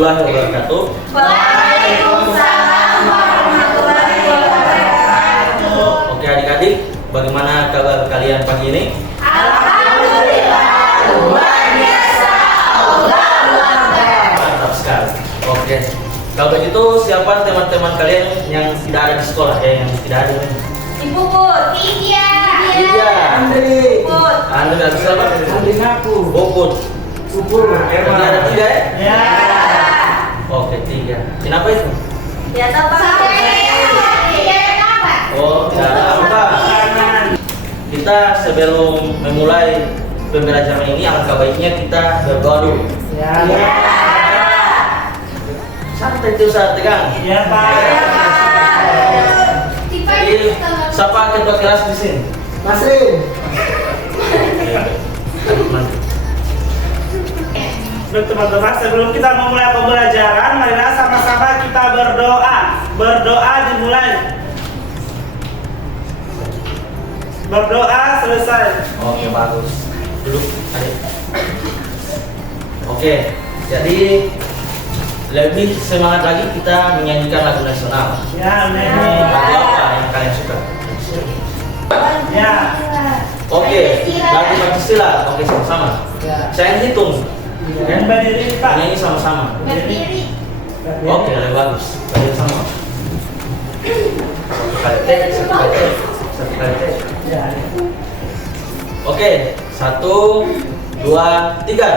warahmatullahi wabarakatuh. Waalaikumsalam warahmatullahi wabarakatuh. Oke adik-adik, bagaimana kabar kalian pagi ini? Alhamdulillah, luar biasa. Allahu Akbar. Mantap sekali. Oke. Kalau begitu siapa teman-teman kalian yang tidak ada di sekolah ya, yang tidak ada? Ibu Put. Iya. Iya. Andri, Put. Anda nggak bisa apa? Andri ngaku. Boput. Subur. Jadi ada 3 ya? Ya. Oke 3. Kenapa itu? Ya toh Pak. Oh, tidak ada apa. Kita sebelum memulai pembelajaran ini, alangkah baiknya kita berdoa dulu. Ya. Santai itu saat tegang. Ya, Pak. Jadi, siapa ketua kelas di sini? Masrin. Baik teman-teman, sebelum kita memulai pembelajaran, marilah sama-sama kita berdoa. Berdoa dimulai. Berdoa selesai. Oke, bagus. Duduk, adik. Oke, jadi lebih semangat lagi kita menyanyikan lagu nasional. Ya, Lagu apa yang kalian suka? Ya. Oke, lagu Pancasila. Oke, sama-sama. Ya. Saya hitung. Dan berdiri, Pak. Nyanyi sama-sama. Berdiri. Oke, lebih bagus. Berdiri sama. Satu kali tek, satu kali tek, satu kali tek. Ya. Oke, 1, 2, 3.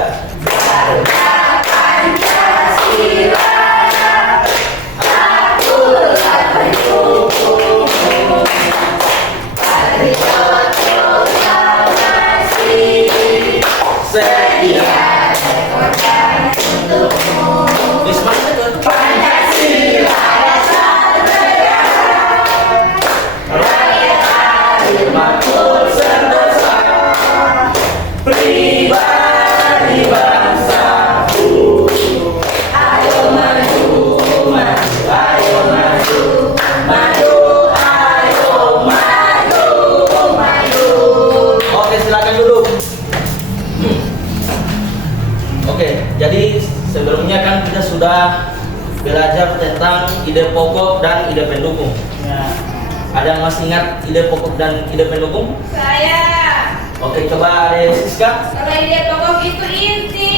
Oke, silakan duduk. Oke, jadi sebelumnya kan kita sudah belajar tentang ide pokok dan ide pendukung. Ya. Ada yang masih ingat ide pokok dan ide pendukung? Saya. Oke, coba ada Siska. Kalau ide pokok itu inti.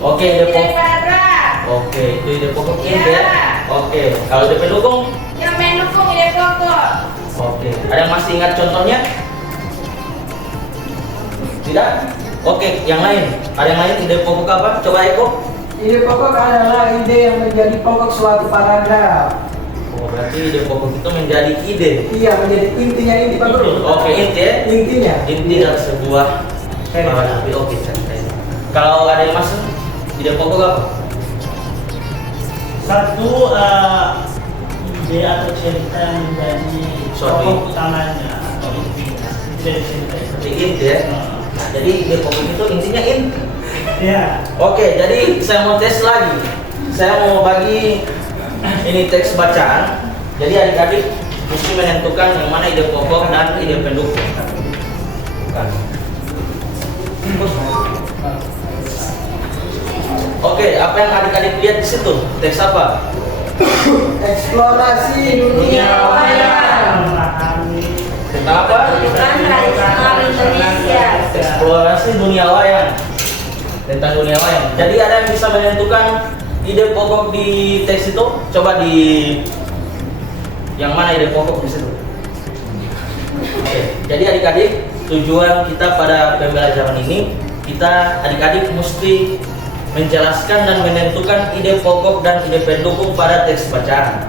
Oke, ide Ide pokok. paragraf. Oke, itu ide pokok Ya. inti ya. Oke, kalau ide pendukung? Yang mendukung ide pokok. Oke, ada yang masih ingat contohnya? Tidak? Oke, yang lain. Ada yang lain ide pokok apa? Coba Eko. Ide pokok adalah ide yang menjadi pokok suatu paragraf. Oh, berarti ide pokok itu menjadi ide. Iya, menjadi intinya inti, Pak Guru. Oke, inti ya. Intinya. Inti dari sebuah paragraf. Oke, santai. Kalau ada yang masuk, ide pokok apa? Satu ide atau cerita yang menjadi Suatu pokok utamanya atau intinya dari cerita itu. Seperti inti ya. Nah, jadi ide pokok itu intinya inti. Ya. Oke, jadi saya mau tes lagi. Saya mau bagi ini teks bacaan. Jadi adik-adik mesti menentukan yang mana ide pokok dan ide pendukung. Bukan. Oke, apa yang adik-adik lihat di situ? Teks apa? Eksplorasi dunia wayang. Memahami Tentang apa? Bukan tradisional Indonesia. Eksplorasi dunia wayang. Tentang dunia wayang. Jadi ada yang bisa menentukan ide pokok di teks itu? Coba di yang mana ide pokok di situ? Oke. Jadi adik-adik, tujuan kita pada pembelajaran ini, kita adik-adik mesti menjelaskan dan menentukan ide pokok dan ide pendukung pada teks bacaan.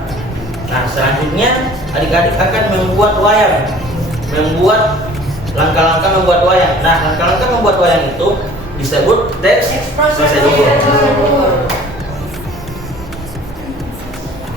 Nah, selanjutnya adik-adik akan membuat wayang, membuat langkah-langkah membuat wayang. Nah, langkah-langkah membuat wayang itu disebut teks prosedur.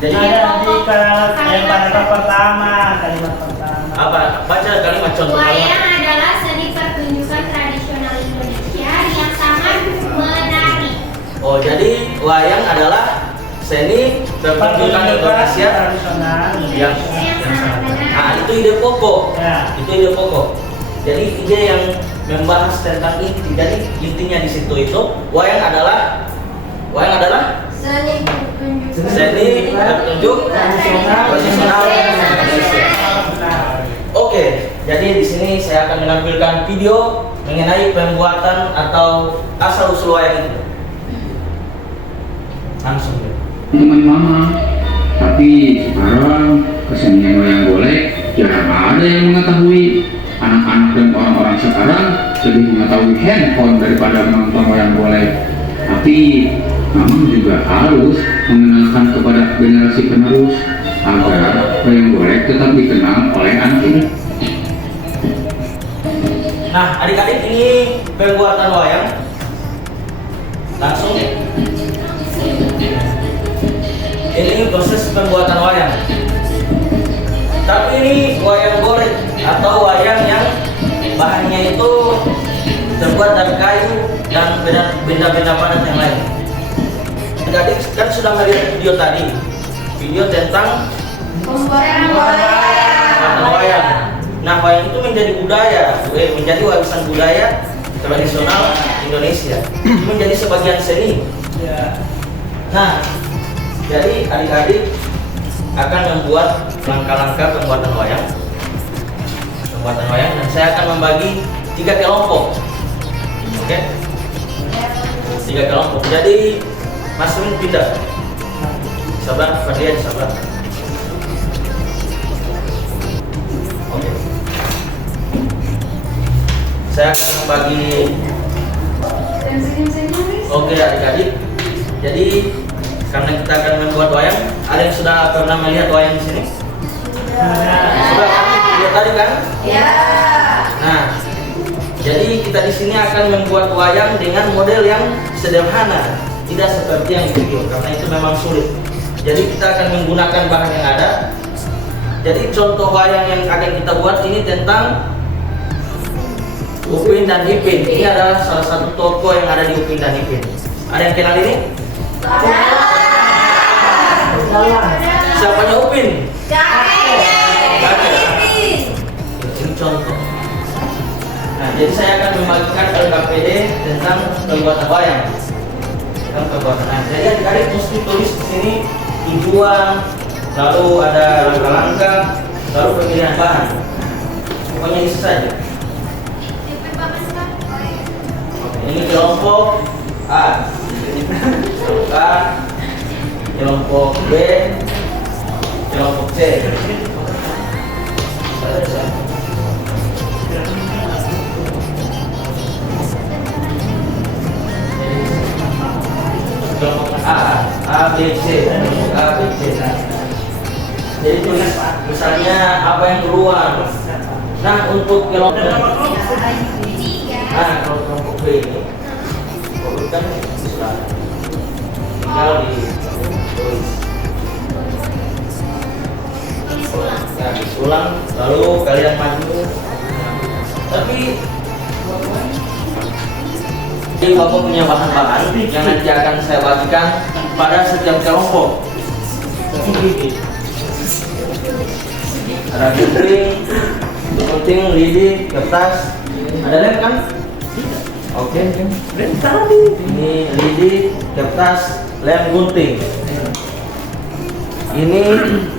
Jadi ada di paragraf pertama, kalimat pertama. apa? Baca kalimat contoh Wayang kalimat. adalah seni pertunjukan tradisional Indonesia yang sangat menarik. Oh, jadi wayang adalah seni pertunjukan Indonesia tradisional yang sangat menarik. Nah, itu ide pokok. Ya. Itu ide pokok. Jadi ide yang membahas tentang inti. Jadi intinya di situ itu wayang adalah Seni petunjuk tradisional Indonesia. Oke, jadi di sini saya akan menampilkan video mengenai pembuatan atau asal usul wayang itu. Langsung deh. Teman mama, tapi sekarang kesenian wayang golek jarang ada yang mengetahui. Anak-anak dan orang-orang sekarang lebih mengetahui handphone daripada menonton wayang golek. Tapi memang juga harus mengenalkan kepada generasi penerus agar wayang golek tetap dikenal oleh anak ini. Nah, adik-adik, ini pembuatan wayang. Langsung. Ini proses pembuatan wayang. Tapi ini wayang golek atau wayang yang bahannya itu terbuat dari kayu dan benda-benda padat yang lain. Adik-adik kan sudah melihat video tadi, video tentang Pembuatan wayang. Nah, wayang itu menjadi budaya, menjadi warisan budaya tradisional Indonesia. Itu menjadi sebagian seni. Nah, jadi adik-adik akan membuat langkah-langkah pembuatan wayang. Dan saya akan membagi 3 kelompok. Oke? 3 kelompok. Jadi Mas Rin pindah. Sabar, Fadlia di sabar. Oke. Saya akan membagi. Oke, adik-adik. Jadi karena kita akan membuat wayang, ada yang sudah pernah melihat wayang di sini? Sudah kan? Lihat tadi kan? Ya. Nah, jadi kita di sini akan membuat wayang dengan model yang sederhana, tidak seperti yang di video, karena itu memang sulit. Jadi kita akan menggunakan bahan yang ada. Jadi contoh wayang yang akan kita buat ini tentang Upin dan Ipin. Ini adalah salah satu tokoh yang ada di Upin dan Ipin. Ada yang kenal ini? Siapanya Upin? Ini contoh. Nah, jadi saya akan membagikan LKPD tentang pembuatan wayang. Nah, jadi adik-adik mesti tulis di sini tujuan, lalu ada langkah-langkah, lalu pemilihan bahan. Pokoknya itu saja. Ini kelompok A, kelompok A, kelompok B, kelompok C. Kelompok A, B, C, kelompok A, B, C. Jadi tulis misalnya apa yang keluar. Nah, untuk kelompok kelompok B ini kan sudah tinggal ditulis. Nah, disulang, lalu kalian maju. Tapi ini Bapak punya bahan-bahan yang nanti akan saya bagikan pada setiap kelompok. Ada gunting, gunting, lidi, kertas, ada lem kan? Oke. Ini lidi, kertas, lem, gunting. Ini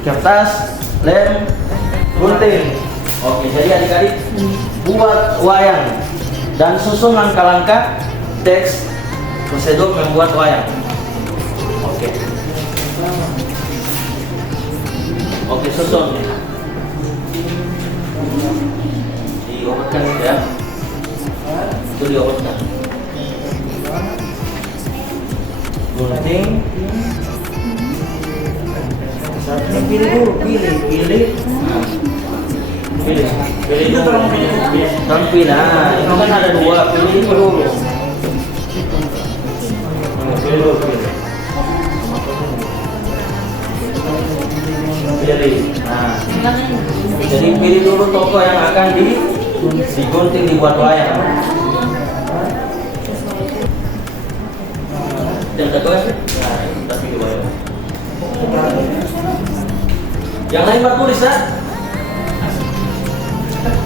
kertas, lem, gunting. Oke, jadi adik-adik buat wayang dan susun langkah-langkah teks prosedur membuat wayang. Oke. Oke, susun. Diobatkan ya. Itu diobatkan. Gunting. Satu pilih dulu, pilih. Pilih itu tolong pilih. Nah, itu kan ada 2, pilih dulu. Pilih. Nah, jadi pilih dulu toko yang akan digunting dibuat wayang. Dan kedua, nah, tapi dua ya. Yang lain tulis ya.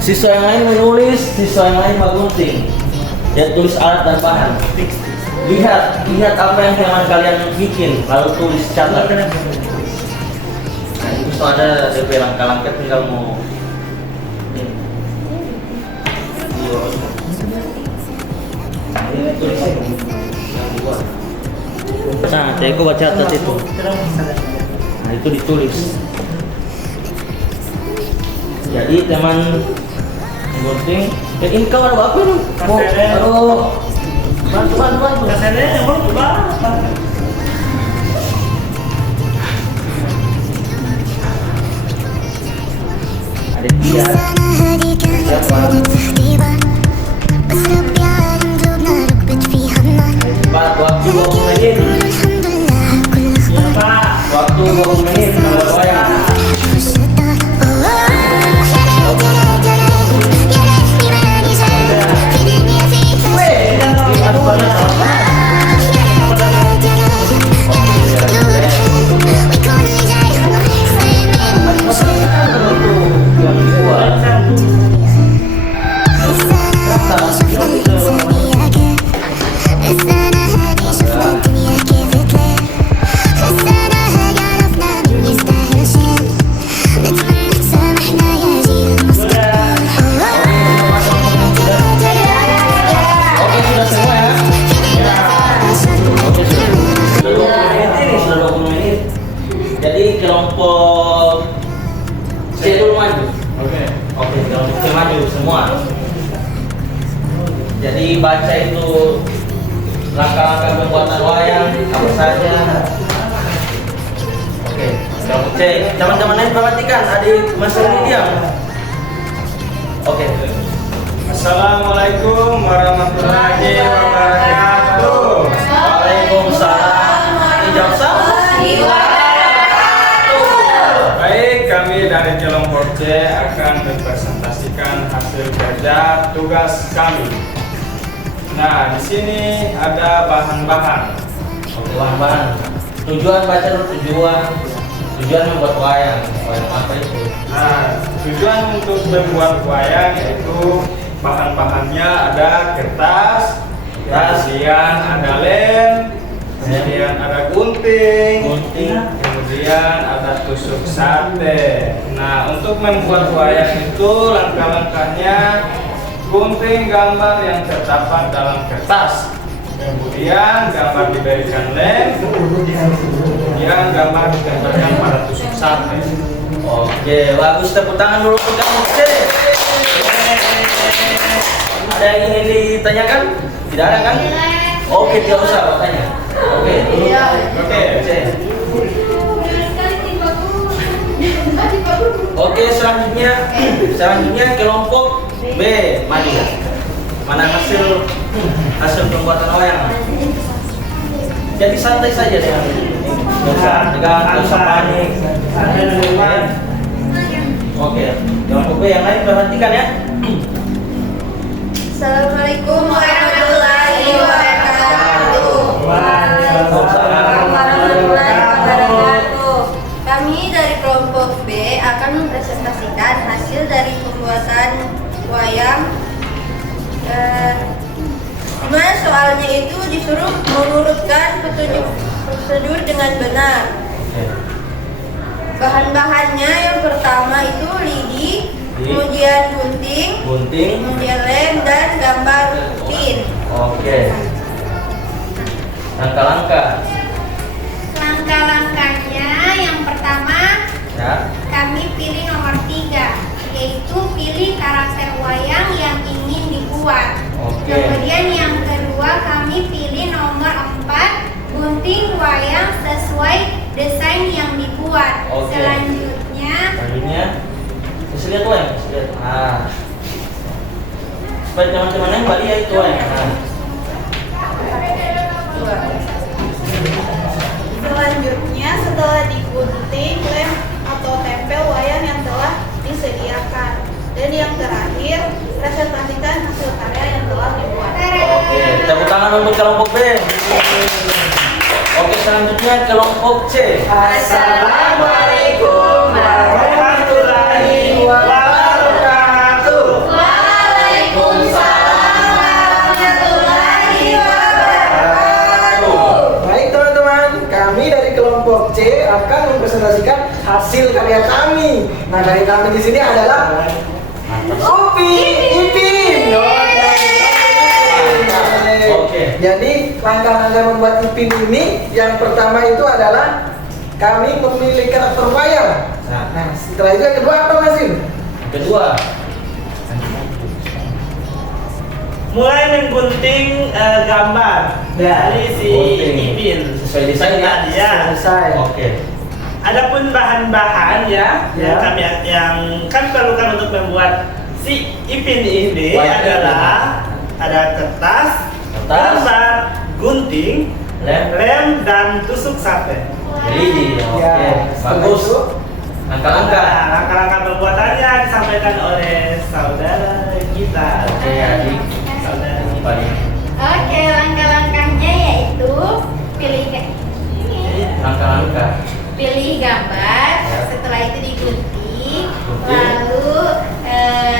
Siswa yang lain menulis, siswa yang lain menggunting. Dan tulis alat dan bahan. lihat apa yang teman kalian bikin, lalu tulis catat. Nah, itu tuh ada DP langkah-langkah, tinggal mau ini. Ini tulis yang dibuat. Nah, Teko baca catat itu. Nah, itu ditulis. Jadi teman gunting, ini kau ada apa nih? Aduh, bantu. Kasarnya emang coba. Ada dia. Pak, waktu 20 menit. Ya Pak. Waktu 20 menit kalau wayang. Aduh, banyak kelompok C dulu maju. Oke, kelompok C maju semua. Jadi baca itu langkah-langkah pembuatan wayang apa saja. Oke, kelompok C. Teman-teman lain perhatikan, adik masih ini diam. Oke. Assalamualaikum warahmatullahi wabarakatuh. Waalaikumsalam. Dijawab sama. Baik, kami dari kelompok C akan mempresentasikan hasil kerja tugas kami. Nah, di sini ada bahan-bahan. Oke, bahan-bahan. Tujuan baca dulu tujuan membuat wayang. Wayang apa itu? Nah, tujuan untuk membuat wayang yaitu bahan-bahannya ada kertas, kemudian ada lem, kemudian ada gunting, kemudian ada tusuk sate. Nah, untuk membuat wayang itu langkah-langkahnya gunting gambar yang terdapat dalam kertas, kemudian gambar diberikan lem, kemudian gambar ditempelkan pada tusuk sate. Oke, bagus, tepuk tangan dulu untuk kamu. Ada yang ingin ditanyakan? Tidak ada kan? Oke, tidak usah bertanya. Oke, dulu. Oke, C. Oke, selanjutnya kelompok B, maju. Mana hasil pembuatan wayang? Jadi santai saja dengan nggak usah panik. Oke, kelompok B yang lain perhatikan ya. Assalamualaikum warahmatullahi wabarakatuh. Waalaikumsalam warahmatullahi wabarakatuh. Kami dari kelompok B akan mempresentasikan hasil dari pembuatan wayang. Dimana soalnya itu disuruh mengurutkan prosedur dengan benar. Bahan-bahannya yang pertama itu lidi, kemudian gunting, kemudian lem dan gambar pin. Oke. Langkah-langkahnya yang pertama Ya. kami pilih nomor 3, yaitu pilih karakter wayang yang ingin dibuat. Oke. Kemudian yang kedua kami pilih nomor 4, gunting wayang sesuai desain yang dibuat. Oke. Selanjutnya Bisa lihat wayang, bisa lihat. Supaya teman-teman yang balik ya itu wayang. Selanjutnya setelah digunting lem atau tempel wayang yang telah disediakan. Dan yang terakhir presentasikan hasil karya yang telah dibuat. Oke, tepuk tangan untuk kelompok B. Oke, selanjutnya kelompok C. Assalamualaikum warahmatullahi wabarakatuh. Waalaikumsalam warahmatullahi wabarakatuh. kelompok C akan mempresentasikan hasil karya kami. Nah, karya kami di sini adalah Upi, Ipin. Oke. Jadi langkah-langkah membuat Ipin ini yang pertama itu adalah kami memilih karakter wayang. Nah, setelah itu yang kedua apa Mas Im? Kedua, Mulai menggunting gambar dari si Gunting. Ipin. Sesuai desain ya? Ya. Selesai. Oke. Adapun bahan-bahan ya, Ya. yang kami perlukan untuk membuat si Ipin ini Wayang adalah ada kertas, gambar, gunting, lem dan tusuk sate. Jadi, oke, Ya, setelah bagus. itu, Langkah-langkah. Nah, langkah-langkah pembuatannya disampaikan oleh saudara kita. Oke, adik. Saudara kita. Apa nih? Oke, langkah-langkahnya yaitu pilih Langkah-langkah. pilih gambar, Ya. setelah itu digunting, Gunting. lalu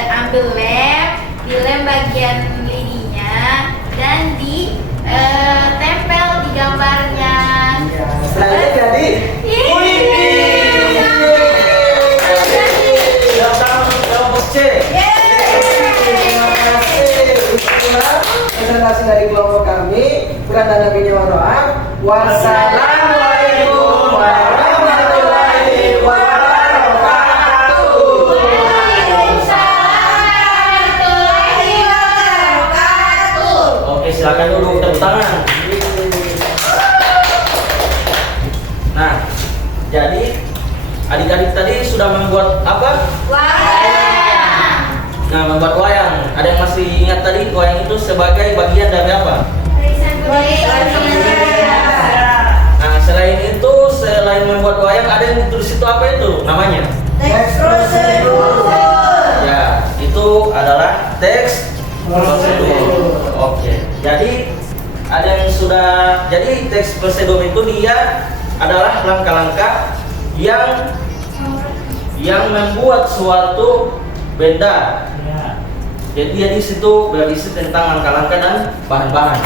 ambil lem, dilem bagian lidinya dan ditempel di gambarnya. ya, setelah itu jadi Kelompok C. terima kasih. Itulah presentasi dari kelompok kami. Kurang dan lebihnya mohon maaf. Wassalamualaikum warahmatullahi wabarakatuh. Oke, silakan dulu tepuk tangan. Nah, jadi adik-adik tadi sudah membuat apa? Nah, membuat wayang. Ada yang masih ingat tadi wayang itu sebagai bagian dari apa? Nah, selain itu, selain membuat wayang, ada yang ditulis itu apa itu namanya? Teks prosedur. Ya, itu adalah teks prosedur. Oke. Jadi ada yang sudah. Jadi teks prosedur itu dia adalah langkah-langkah yang membuat suatu benda. Ya. Jadi dia di situ berisi tentang langkah-langkah dan bahan-bahan.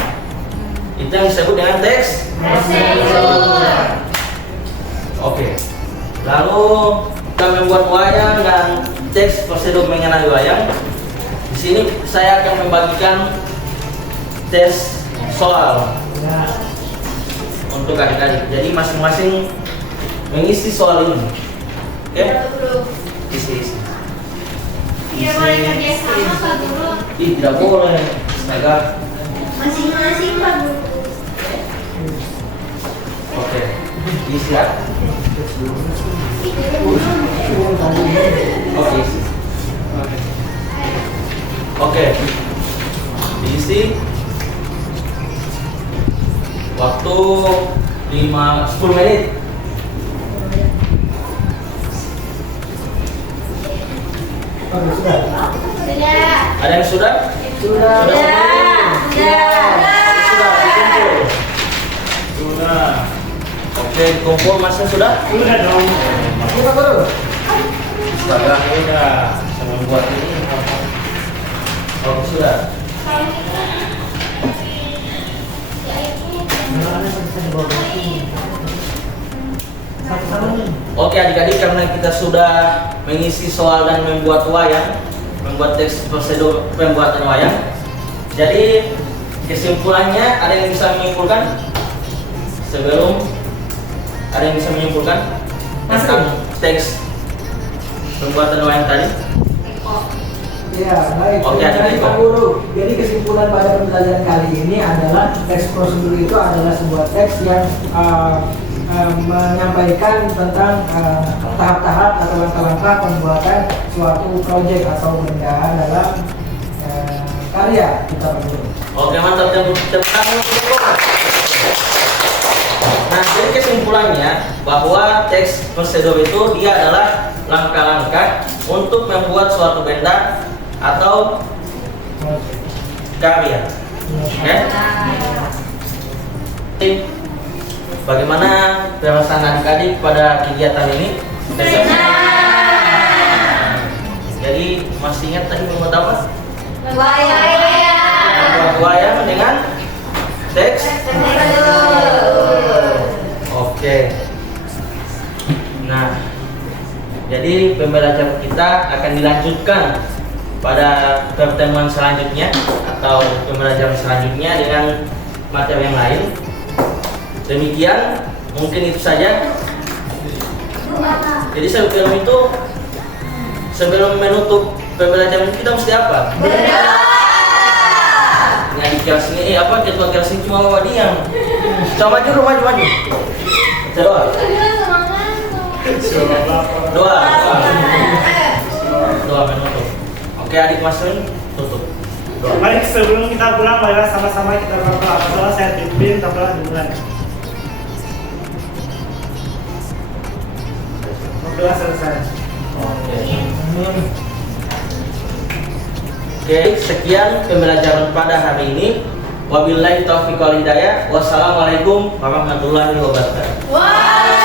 Itu yang disebut dengan teks. Oke. Lalu kita membuat wayang dan teks prosedur mengenai wayang. Di sini saya akan membagikan tes soal Ya. untuk adik-adik. Jadi masing-masing mengisi soal ini. Oke? Isi. Tidak boleh kerja sama Pak Guru. Ih, tidak boleh. Astaga. Masing-masing Pak Guru. Oke. Isi ya. Oke, isi. Oke. Diisi. Waktu 10 menit. Sudah. Ada yang sudah? Sudah. Sudah dikumpul. Sudah. Oke, dikumpul masnya sudah? Udah dong. Ini Pak Guru. Astaga, udah. Saya membuat ini. Oke, sudah. Oke adik-adik, karena kita sudah mengisi soal dan membuat wayang, membuat teks prosedur pembuatan wayang. Jadi kesimpulannya ada yang bisa menyimpulkan? Sebelum ada yang bisa menyimpulkan tentang teks pembuatan wayang tadi? Ya, baik. Oke, Terima kasih, adik-adik. Pak Guru. Jadi kesimpulan pada pembelajaran kali ini adalah teks prosedur itu adalah sebuah teks yang menyampaikan tentang tahap-tahap atau langkah-langkah pembuatan suatu proyek atau benda dalam karya kita Pak Guru. Oke, mantap. Tepuk tangan untuk Bapak. Nah, jadi kesimpulannya bahwa teks prosedur itu dia adalah langkah-langkah untuk membuat suatu benda atau karya. Oke? Bagaimana perasaan adik-adik pada kegiatan ini? Jadi masih ingat tadi membuat apa? Membuat wayang dengan teks. Oke. Nah, jadi pembelajaran kita akan dilanjutkan pada pertemuan selanjutnya atau pembelajaran selanjutnya dengan materi yang lain. Demikian, mungkin itu saja. Jadi sebelum menutup pembelajaran kita mesti apa? Nah, di kelas ini ketua kelas ini cuma bawa diam. Coba maju. Doa. Doa menutup. Oke, adik Masrin, tutup. Doa. Mari sebelum kita pulang, marilah sama-sama kita berdoa. Doa saya pimpin, tablah dimulai. Doa selesai. Oke, sekian pembelajaran pada hari ini. Wabillahi taufiq wal hidayah. Wassalamualaikum warahmatullahi wabarakatuh.